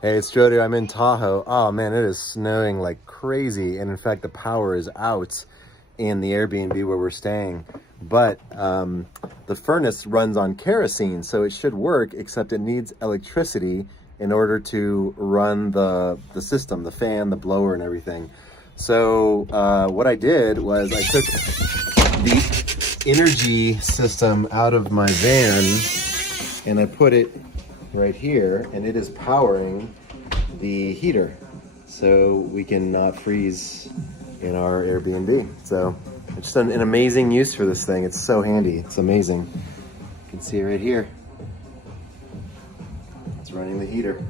Hey, it's DROdio. I'm in Tahoe. Oh man, it is snowing like crazy. And in fact, the power is out in the Airbnb where we're staying. But the furnace runs on kerosene, so it should work, except it needs electricity in order to run the system, the fan, the blower, and everything. So what I did was I took the energy system out of my van and I put it right here, and it is powering the heater so we can not freeze in our Airbnb. So it's just an amazing use for this thing. It's so handy. It's amazing. You can see it right here. It's running the heater.